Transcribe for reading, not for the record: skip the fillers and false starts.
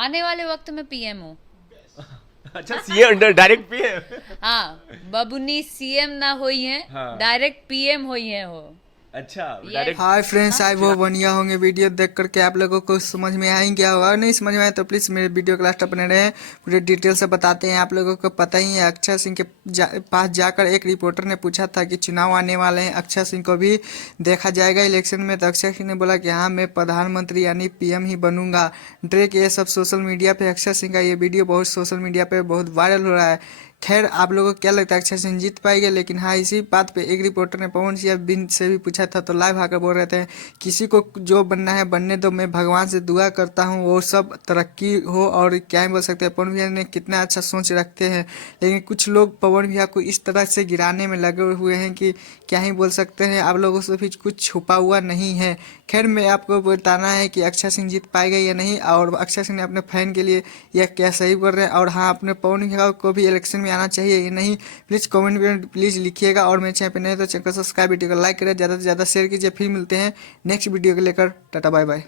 आने वाले वक्त में पीएम हो। अच्छा, सीएम डायरेक्ट पीएम। हाँ, बबुनी सीएम ना हुई है, हाँ। डायरेक्ट पीएम हुई है हो। अच्छा, यस। डायरेक्ट। हाय फ्रेंड्स, आई वो चिराग। बढ़िया होंगे। वीडियो देख करके आप लोगों को समझ में आएंगे क्या होगा, और नहीं समझ में आए तो प्लीज़ मेरे वीडियो को लास्ट तक बने रहें। पूरे डिटेल से बताते हैं। आप लोगों को पता ही है, अक्षय सिंह के पास जाकर एक रिपोर्टर ने पूछा था कि चुनाव आने वाले हैं, अक्षय सिंह को भी देखा जाएगा इलेक्शन में। तो अक्षय सिंह ने बोला कि हाँ, मैं प्रधानमंत्री यानी पीएम ही बनूंगा। डायरेक्ट ये सब सोशल मीडिया पे अक्षय सिंह का ये वीडियो बहुत सोशल मीडिया पे बहुत वायरल हो रहा है। खैर, आप लोगों को क्या लगता है अक्षय सिंह जीत पाएंगे? लेकिन हाँ, इसी बात पे एक रिपोर्टर ने पवन सिंह बिन से भी पूछा था, तो लाइव आकर बोल रहे थे किसी को जो बनना है बनने दो, मैं भगवान से दुआ करता हूँ वो सब तरक्की हो। और क्या ही बोल सकते हैं, पवन भैया ने कितना अच्छा सोच रखते हैं। लेकिन कुछ लोग पवन भैया को इस तरह से गिराने में लगे हुए हैं कि क्या ही बोल सकते हैं। आप लोगों से भी कुछ छुपा हुआ नहीं है। खैर, मैं आपको बताना है कि अक्षय सिंह जीत पाएगा या नहीं, और अक्षय सिंह ने अपने फैन के लिए यह क्या सही कर रहे हैं, और हाँ, अपने पवन भैया को भी इलेक्शन में आना चाहिए या नहीं, प्लीज़ कमेंट में प्लीज़ लिखिएगा। और मेरे चैनल पर नहीं तो चैनल को सब्सक्राइब, वीडियो को लाइक करें, ज़्यादा से ज़्यादा शेयर कीजिए। फिर मिलते हैं नेक्स्ट वीडियो को लेकर। Tata bye bye.